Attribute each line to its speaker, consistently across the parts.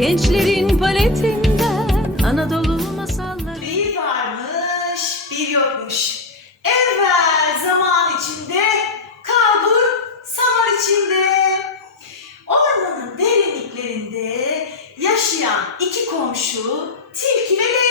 Speaker 1: Gençlerin paletinden Anadolu masalları. Bir varmış bir yokmuş. Evvel zaman içinde Kalbur zaman içinde. Ormanın derinliklerinde Yaşayan iki komşu Tilki ve Leyla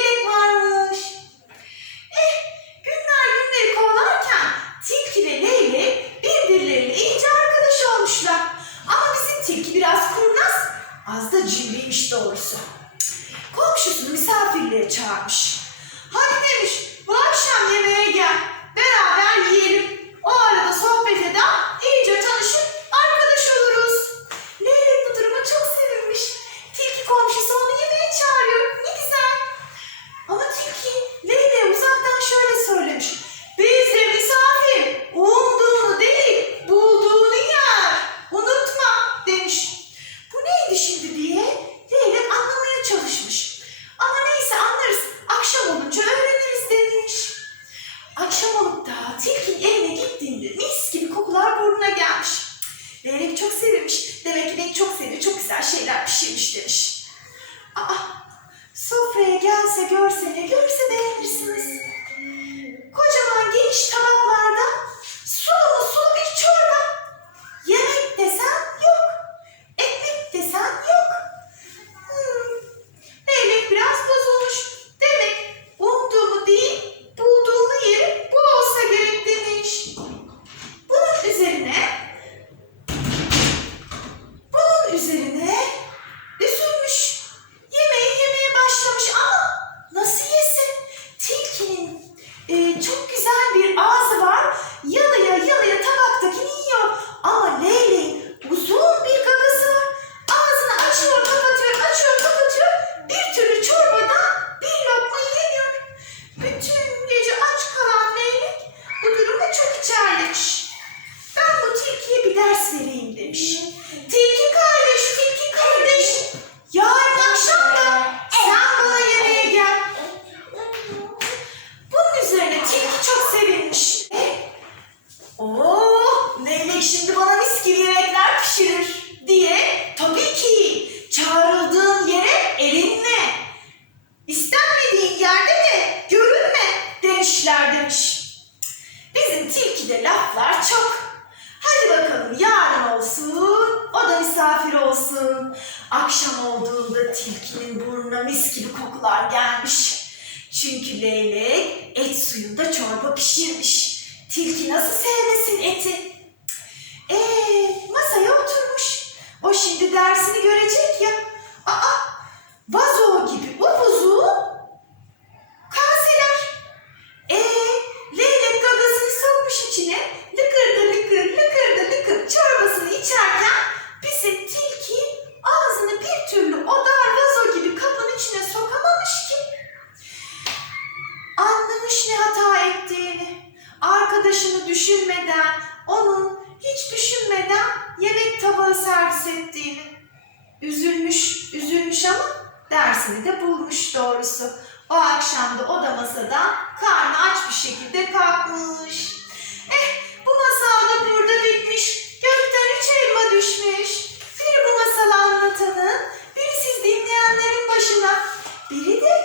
Speaker 1: Komşusunu misafirliğe çağırmış. Hadi demiş bu akşam yemeğe gel. burnuna gelmiş. Leylek çok sevilmiş. Demek ki beni çok seviyor. Çok güzel şeyler pişirmiş demiş. Aa, sofraya gelse görse ne görse 诶冲 düşler demiş. Bizim tilkide laflar çok. Hadi bakalım yarın olsun, o da misafir olsun. Akşam olduğunda tilkinin burnuna mis gibi kokular gelmiş. Çünkü leylek et suyunda çorba pişirmiş. Tilki nasıl sevmesin eti? Eee masaya oturmuş. O şimdi dersini görecek. türlü o dar vazo gibi kapın içine sokamamış ki. Anlamış ne hata ettiğini. Arkadaşını düşünmeden, onun hiç düşünmeden yemek tabağı servis ettiğini. Üzülmüş, üzülmüş ama dersini de bulmuş doğrusu. O akşam da o da masadan karnı aç bir şekilde kalkmış. Biri de